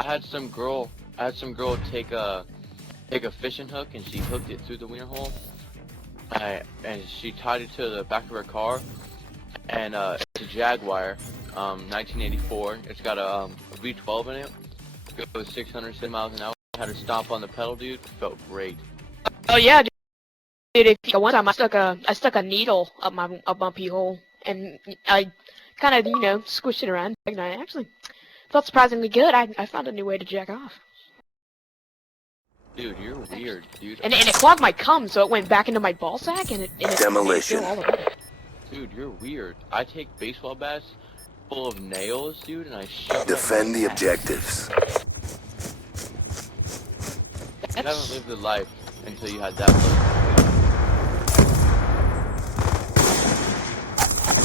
I had some girl take a fishing hook and she hooked it through the wiener hole. And she tied it to the back of her car. And it's a Jaguar, 1984. It's got a V12 in it. It goes 660 miles an hour. I had her stomp on the pedal, dude. Felt great. Oh yeah, dude. One time I stuck a needle up my pee hole, and I kind of squished it around, and I actually felt surprisingly good. I found a new way to jack off. Dude, you're weird, dude. And it clogged my cum, so it went back into my ball sack, and it Demolition. all the way. Dude, you're weird. I take baseball bats full of nails, dude, and I shove Defend them the in my ass. objectives. You haven't lived a life until you had that look.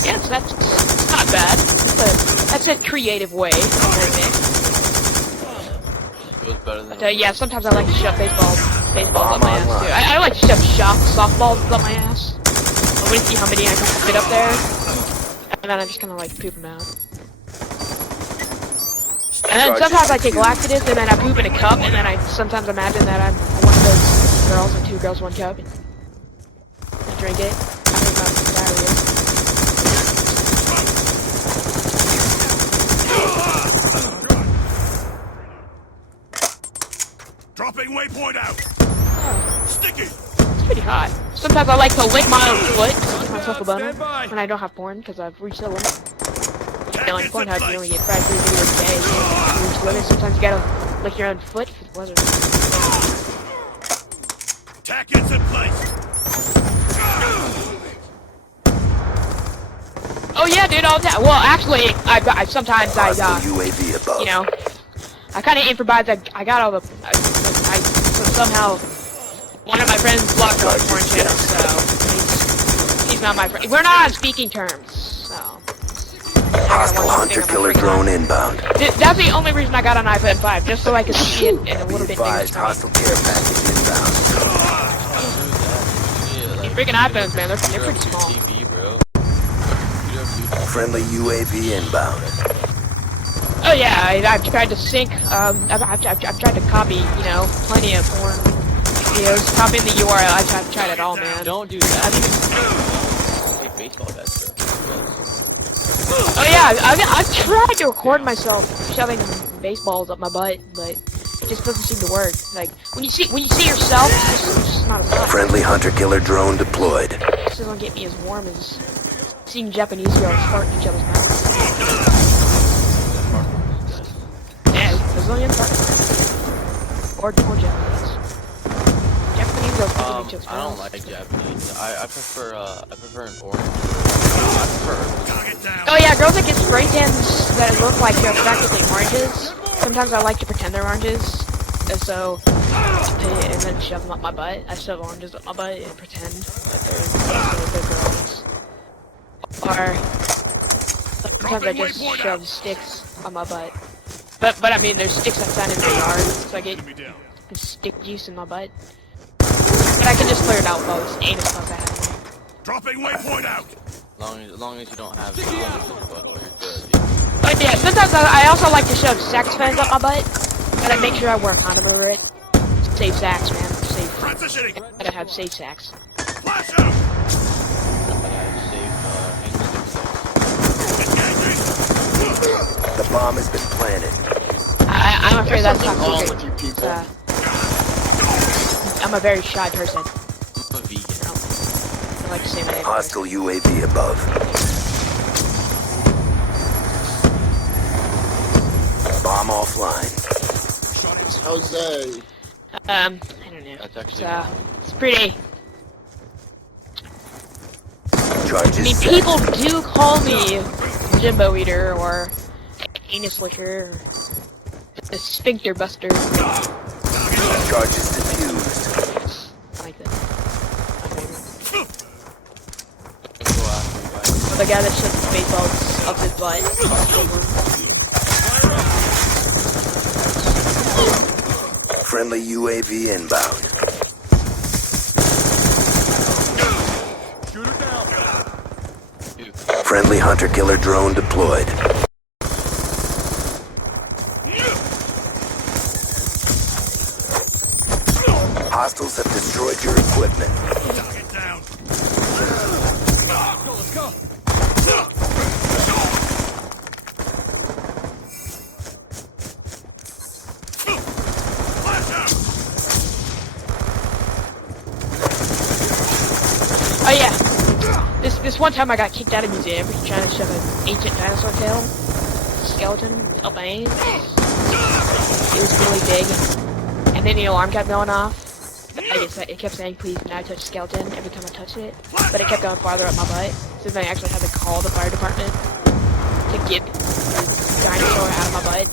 Yes, that's not bad. That's a creative way to admit. Feels better than. But yeah, sometimes I like to shove baseballs up my ass too. I like to shove softballs up my ass. I want to see how many I can fit up there, and then I just kind of like poop them out. And then sometimes I take laxatives, and then I poop in a cup, and then I sometimes imagine that I'm one of those girls, or 2 girls, 1 cup, and I drink it. I think that's diarrhea. Dropping waypoint out. Oh, Sticky. it's pretty hot. Sometimes I like to lick my own foot to give myself a boner when I don't have porn, because I've reached the limit. You know, in Pornhub, you only get 5 free videos a day. You reach the limit. Sometimes you gotta lick your own foot for the pleasure. Tackets in place. Oh yeah, dude, all that. Well, actually, I sometimes UAV above. you know, I kind of improvise. I got all the. Somehow, one of my friends blocked all the porn channels, so he's not my friend. We're not on speaking terms, so. Hostile hunter-killer drone inbound. That's the only reason I got an iPad 5, just so I could see it in a little bit bigger Advised, screen. hostile care package inbound. These freaking iPhones, man, they're pretty small. TV, bro. Friendly UAV inbound. Oh yeah, I've tried to sync. I've tried to copy, plenty of porn videos. Copying the URL. I've tried it all, man. Don't do that. Take baseball bats, bro. Oh yeah, I've tried to record myself shoving baseballs up my butt, but it just doesn't seem to work. Like when you see yourself, it's just not as fun. Friendly hunter-killer drone deployed. It just doesn't get me as warm as seeing Japanese girls fart in each other's mouths. Yeah, Brazilian fart. Or Japanese. Japanese girls fart in each other's mouths. I don't like Japanese. I prefer an orange. I prefer. Oh yeah, girls that get spray tans that look like they're practically oranges. Sometimes I like to pretend they're oranges, and then shove them up my butt. I shove oranges up my butt and pretend that they're girls. Or sometimes I just shove sticks on my butt. But I mean, there's sticks I found in my yard, so I get stick juice in my butt. But I can just clear it out with all this anus stuff I have. Dropping waypoint out. As long as you don't have too much in the butthole, you're good. But yeah, sometimes I also like to shove sex fans up my butt, but I make sure I wear a condom over it. Safe sex, man. Safe. Transitioning. Gotta have safe sex. Flash out. The bomb has been planted. I'm afraid that's not wrong cool. with you people. I'm a very shy person. I'm a vegan. I like to say my name. Hostile UAV above. Bomb offline. It's Jose. I don't know. That's actually. It's pretty. Charges I mean, set. people do call me Jimbo Eater or Anus Licker or the Sphincter Buster. Charges defused. I like that. My favorite. The guy that shoots baseballs up his butt. Friendly UAV inbound. Friendly hunter-killer drone deployed. Hostiles have destroyed your equipment. Target down. Let's go. Flash out. Oh yeah. This one time I got kicked out of museum for trying to shove an ancient dinosaur tail skeleton up my aim. It was really big, and then the alarm kept going off. It kept saying please do not touch skeleton every time I touched it, but it kept going farther up my butt. So then I actually had to call the fire department to get the dinosaur out of my butt.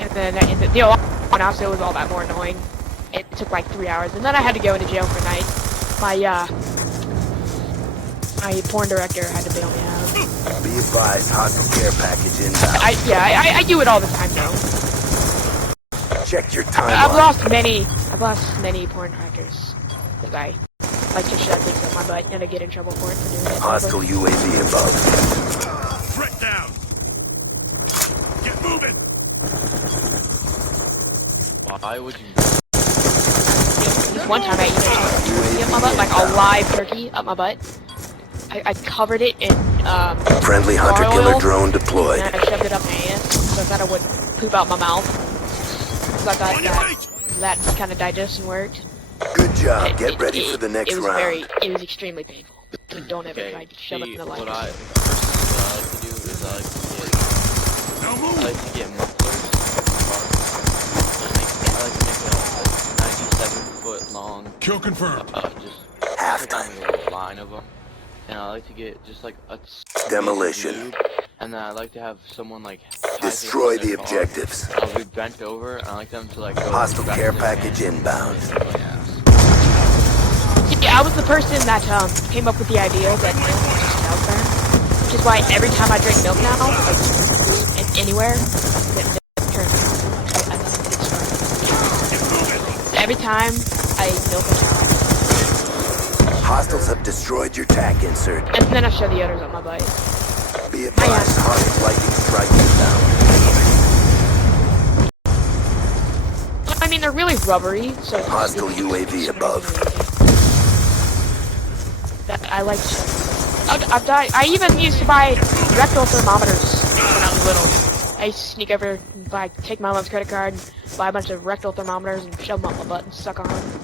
And then the alarm went off, so it was all that more annoying. It took like 3 hours, and then I had to go into jail for a night. My porn director had to bail me out. Be advised, hostile care package inbound. I do it all the time now. Check your I've timeline. lost many porn directors because I like to shove things up my butt and I get in trouble for it for doing it. Hostile UAV above. Threat down. Get moving. Why would you? This one time I eat a turkey up my butt, like a live turkey up my butt. I covered it in Friendly car hunter-killer oil, drone deployed. and I shoved it up my ass so that I wouldn't poop out my mouth. So I thought On your feet. that kind of digestion worked. Good job. Get ready for the next round. It was extremely painful. So don't ever try to shove it in the light. What I like to do is I No move. like to get mufflers. I like to make a 97-foot long, Kill confirmed. just Halftime. a little line of them. And I like to get just like a Demolition. lube, and then I like to have someone like tie Destroy things in the their car. objectives. I'll be bent over, and I like them to like go Hostile back care to their package van. inbound. Yeah. Yeah, I was the person that came up with the idea that milk was just cow sperm, which is why every time I drink milk now, like anywhere, that milk turns out. I love it. Every time I milk a cow, Hostiles have destroyed your tack insert. and then I shove the others up my butt. Be advised, hostile lightning strike inbound. I mean, they're really rubbery, so it's Hostile UAV above. That I like. I've died. I even used to buy rectal thermometers when I was little. I used to sneak over, and take my mom's credit card, and buy a bunch of rectal thermometers, and shove them up my butt and suck on them.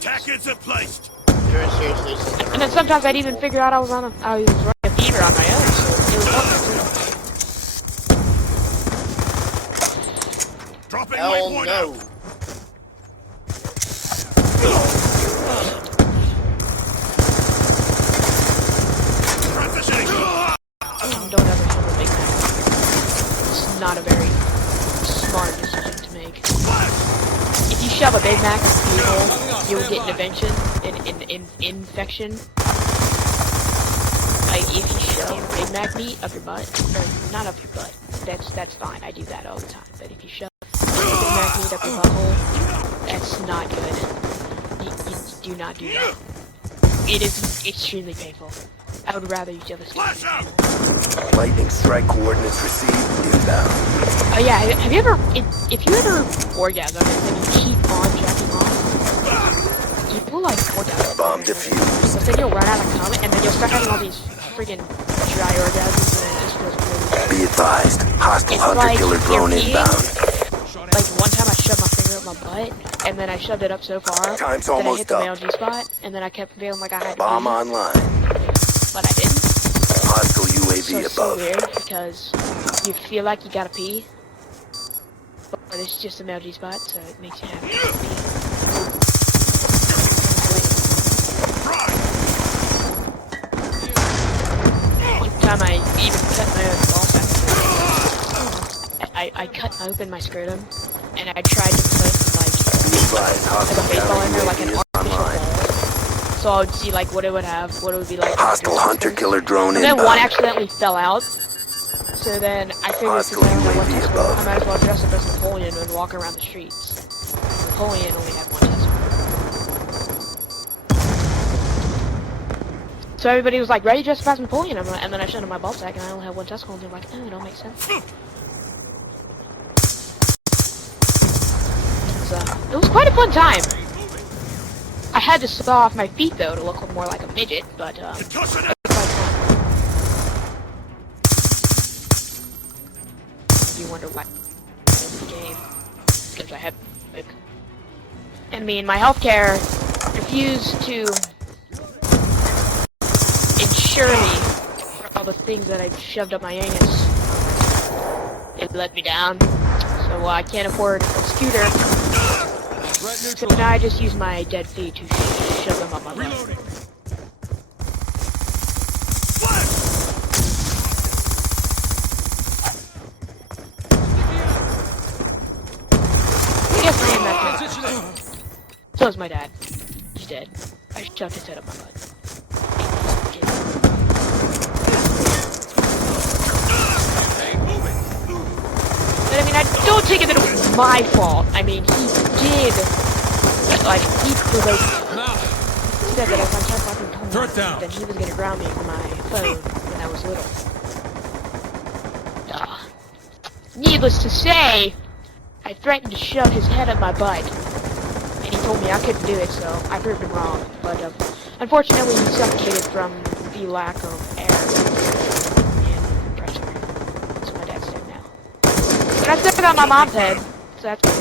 Tackets are placed. You're seriously. And then sometimes I'd even figure out I was running a fever on my own. So it was helpful Dropping Hell waypoint no. out. Transitioning. too. Don't ever shove a Big Mac. It's not a very smart decision to make. If you shove a Big Mac in people, you'll get an infection. Like if you shove Big Mac meat up your butt, or not up your butt, that's fine. I do that all the time. But if you shove Big Mac meat up your butthole, that's not good. You do not do that. It is extremely painful. I would rather you just. Flash out. Lightning strike coordinates received inbound. Oh yeah, have you ever, if you ever orgasm and then you keep on jacking off, you will like orgasm. Bomb defused. But then you'll run out of cum and then you'll start having all these freaking dry orgasms and it just feels really Be advised, hostile It's hunter-killer like drone you're peeing. inbound. Like one time I shoved my finger up my butt and then I shoved it up so far Time's that I almost hit the up. male G-spot and then I kept feeling like I had to Bomb pee, online. but I didn't. Hostile So UAV it's so above. weird because you feel like you gotta pee, but it's just a male G-spot, so it makes you happy to pee. One time I even cut my own ball sack. I cut open my scrotum and I tried to put Be advised, like a hostile baseball in there, counter like an UAV is artificial online. ball. So I would see like what it would have, what it would be like. Hostile hunter-killer drone And then one inbound. accidentally fell out. So then I figured since Hostile I only had one UAV Tesla, above. I might as well dress up as Napoleon and walk around the streets. Napoleon only had one Tesla. So everybody was like, ready to dress up as Napoleon? And then I showed them my ball sack and I only have one Tesla and they're like, oh, it don't make sense. it was quite a fun time. I had to saw off my feet though to look more like a midget, but Concussion! it was quite fun. You wonder why the game? Because I had, I mean, my healthcare refused to insure me for all the things that I shoved up my anus. It let me down, so I can't afford a scooter. So now I just use my dead feet to shove them up my butt. Reloading. Yes, I am that good. So is my dad. He's dead. I shoved his head up my butt. But I mean, I don't take it that it was my fault. I mean, he did. Like, he said that if I kept fucking Throw it playing, down. then he was gonna ground me for my phone when I was little. Needless to say, I threatened to shove his head up my butt, and he told me I couldn't do it, so I proved him wrong. But unfortunately, he suffocated from the lack of air and pressure. So my dad's dead now. But I still got my mom's head, so that's good.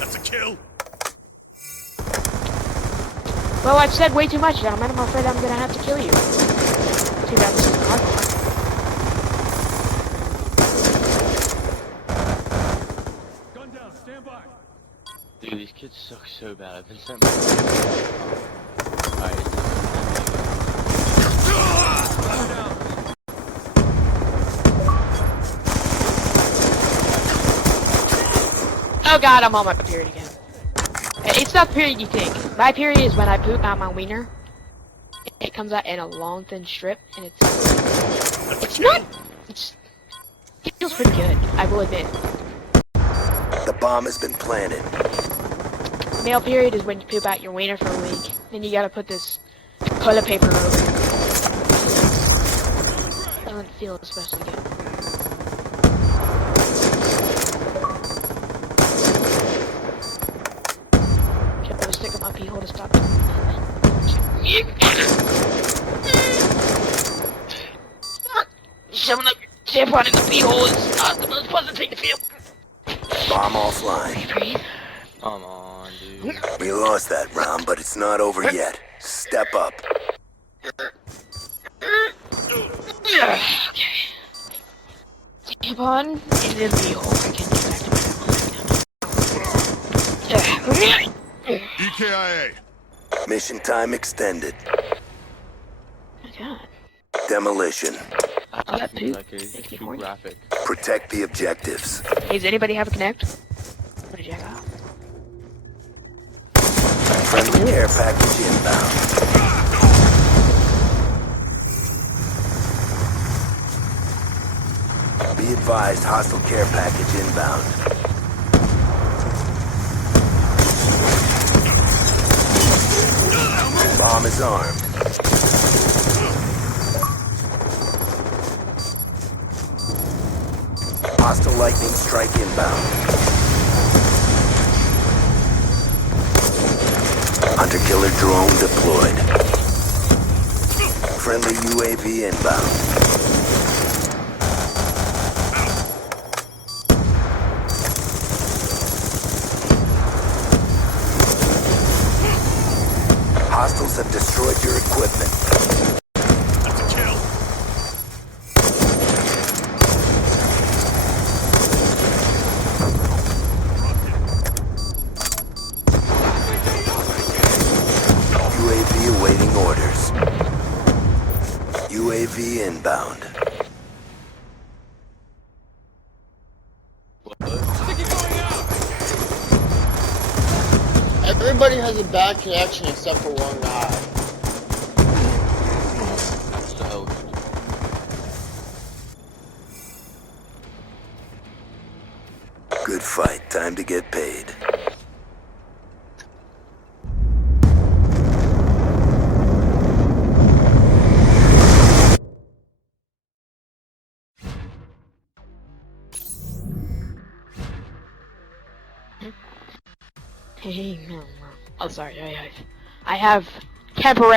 That's a kill. Well, I've said way too much, gentlemen. I'm afraid I'm gonna have to kill you. Too bad this isn't hardcore. Gun down, stand by. Dude, these kids suck so bad. I've been sent. Alright. Oh god, I'm on my period again. It's not the period you think. My period is when I poop out my wiener. It comes out in a long, thin strip, and it feels pretty good, I will admit. The bomb has been planted. Male period is when you poop out your wiener for a week. Then you gotta put this toilet paper over it. Doesn't feel especially good. Try to stick up my pee hole to stop it. Shoving up your tampon in the pee hole is not the most pleasant thing to feel. Bomb offline. Breathe. Come on, dude. We lost that round, but it's not over yet. Step up. Okay. Tampon in the pee hole. I can get back to my EKIA. Mission time extended. Oh my god. Demolition. That poop Like makes me it's too horny. graphic. Protect the objectives. Hey, does anybody have a connect? What did you check out? Friendly care package inbound. Be advised, hostile care package inbound. Bomb is armed. Hostile lightning strike inbound. Hunter-killer drone deployed. Friendly UAV inbound. Hostiles have destroyed your equipment. That's a kill. UAV awaiting orders. UAV inbound. Everybody has a bad connection except for one guy. So, Good fight. Time to get paid. Hey, no. Oh, sorry. I have temporary